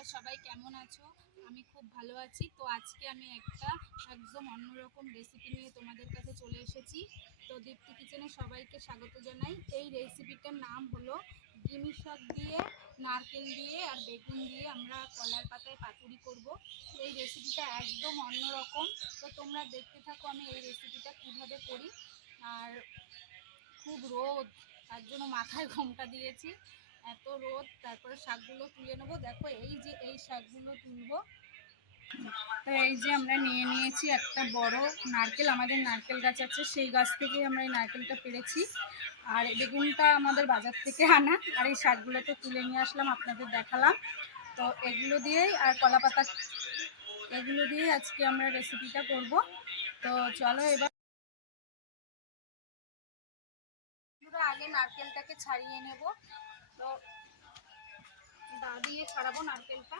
তোমরা সবাই কেমন আছো? আমি খুব ভালো আছি। তো আজকে আমি একটা একদম অন্যরকম রেসিপি নিয়ে তোমাদের কাছে চলে এসেছি। তো দীপ্তি কিচেনে সবাইকে স্বাগত জানাই। এই রেসিপিটার নাম হলো ডিমি শাক দিয়ে, নারকেল দিয়ে আর বেগুন দিয়ে আমরা কলার পাতায় পাতুরি করব। এই রেসিপিটা একদম অন্যরকম। তো তোমরা দেখতে থাকো আমি এই রেসিপিটা কীভাবে করি। আর খুব রোদ, তার জন্য মাথায় ঘোমটা দিয়েছি, এত রোদ। তারপরে শাকগুলো তুলে নেবো। দেখো এই যে এই শাকগুলো তুলবো। তো এই যে আমরা নিয়ে নিয়েছি একটা বড় নারকেল, আমাদের নারকেল গাছ আছে, সেই গাছ থেকে আমরা এই নারকেলটা পেরেছি। আর বেগুনটা আমাদের বাজার থেকে আনা। আর এই শাকগুলো তো তুলে নিয়ে আসলাম, আপনাদের দেখালাম। তো এগুলো দিয়েই আর কলা পাতা, এগুলো দিয়ে আজকে আমরা রেসিপিটা করব। তো চলো এবার আগে নারকেলটাকে ছাড়িয়ে নেব। তো দা দিয়ে ছাড়াবো নারকেলটা।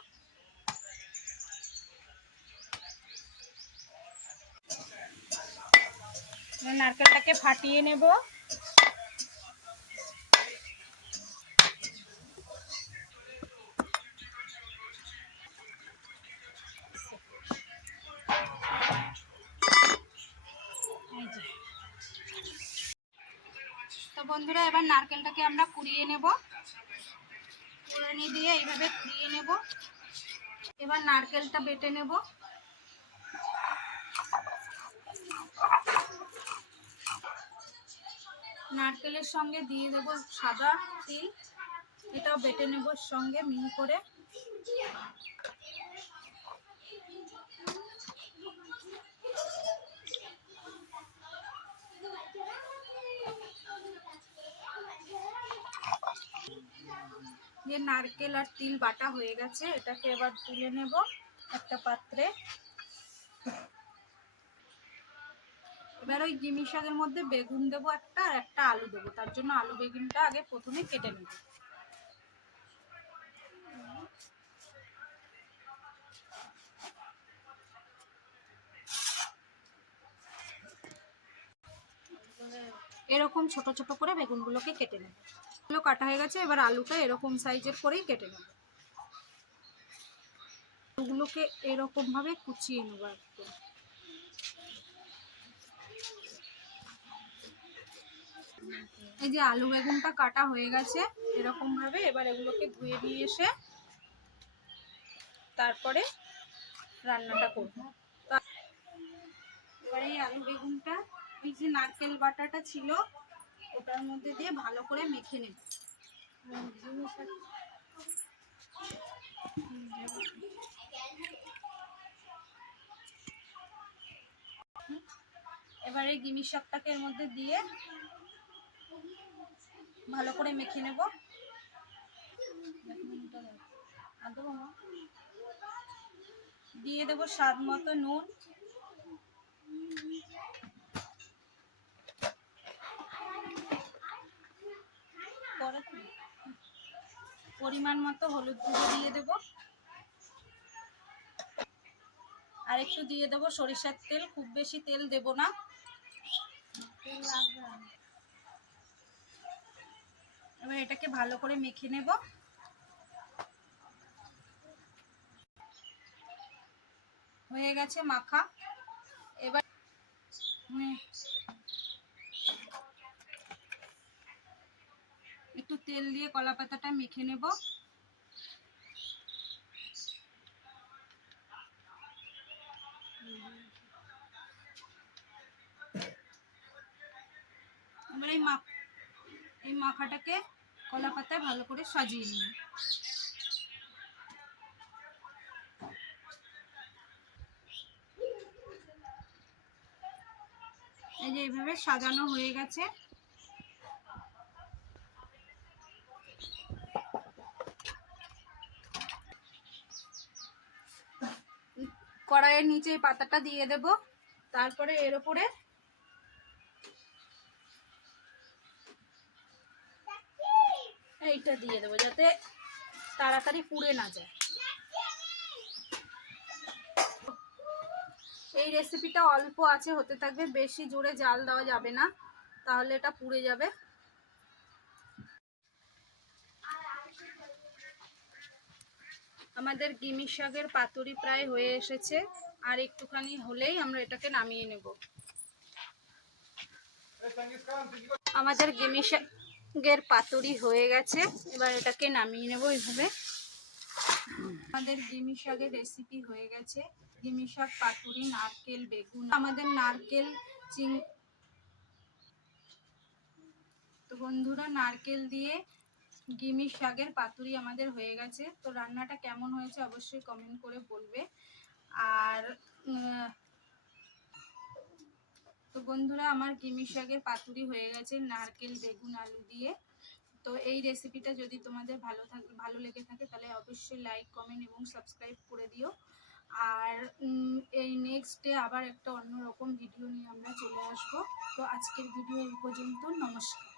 নারকেলটাকে ফাটিয়ে নেব। তো বন্ধুরা এবার নারকেলটাকে আমরা কুড়িয়ে নেব। কুড়ানি দিয়ে এইভাবে কুড়িয়ে নেব। এবার নারকেলটা বেটে নেব। নারকেলের সঙ্গে দিয়ে দেব সাদা তিল, এটাও বেটে নেব সঙ্গে মিহি করে। যে নারকেল আর তিল বাটা হয়ে গেছে, এটাকে এবার তুলে নেব একটা পাত্রে। এবার ওই ডিমি শাকের মধ্যে বেগুন দেবো একটা, আর একটা আলু দেবো। তার জন্য আলু বেগুনটা আগে প্রথমে কেটে নেব। এরকম ছোট ছোট করে বেগুনগুলোকে কেটে নেব। এগুলো কাটা হয়ে গেছে, এবার আলুটা এরকম সাইজের করেই কেটে নেব। আলুগুলোকে এরকম ভাবে কুচিয়ে নেব একটু। এই যে আলু বেগুনটা কাটা হয়ে গেছে এরকম ভাবে। এবার এগুলোকে ধুয়ে নিয়ে এসে তারপরে রান্নাটা করব। এবার এই আলু বেগুনটা এই যে নারকেল বাটাটা ছিল ওটার মধ্যে দিয়ে ভালো করে মেখে নেব। এবার এই ডিমি শাকটাকে এর মধ্যে দিয়ে ভালো করে মেখে নেব। দিয়ে দেবো স্বাদ মতো নুন, পরিমাণ মতো হলুদ গুঁড়ো দিয়ে দেব, আর একটু দিয়ে দেবো সরিষার তেল। খুব বেশি তেল দেব না। এবার এটাকে ভালো করে মেখে নেব। হয়ে গেছে মাখা। এবার একটু তেল দিয়ে কলা পাতাটা মেখে নেব। এবার এই মাখাটাকে কলা পাতায় ভালো করে সাজিয়ে নিই। এই যে এইভাবে সাজানো হয়ে গেছে। কড়াইয়ের নিচে এই পাতাটা দিয়ে দেব। তারপরে এর উপরে এইটা দিয়ে দেবো যাতে তাড়াতাড়ি পুড়ে না যায়। এই রেসিপিটা অল্প আছে হতে থাকবে, বেশি জোরে জাল দেওয়া যাবে না, তাহলে এটা পুড়ে যাবে। আমাদের গিমি শাকের পাতুরি প্রায় হয়ে এসেছে, আর একটুখানি হলেই আমরা এটাকে নামিয়ে নেব। আমাদের গিমি শাকের পাতুরি হয়ে গেছে, এবার এটাকে নামিয়ে নেব এইভাবে। আমাদের গিমি শাকের রেসিপি হয়ে গেছে, গিমি শাক পাতুরি নারকেল বেগুন। আমাদের নারকেল তো বন্ধুরা, নারকেল দিয়ে গিমি শাকের পাতুরি আমাদের হয়ে গেছে। তো রান্নাটা কেমন হয়েছে অবশ্যই কমেন্ট করে বলবে। আর তো বন্ধুরা, আমার গিমি শাকের পাতুরি হয়ে গেছে নারকেল বেগুন আলু দিয়ে। তো এই রেসিপিটা যদি তোমাদের ভালো লেগে থাকে তাহলে অবশ্যই লাইক কমেন্ট এবং সাবস্ক্রাইব করে দিও। আর এই নেক্সট ডে আবার একটা অন্যরকম ভিডিও নিয়ে আমরা চলে আসবো। তো আজকের ভিডিও এই পর্যন্ত, নমস্কার।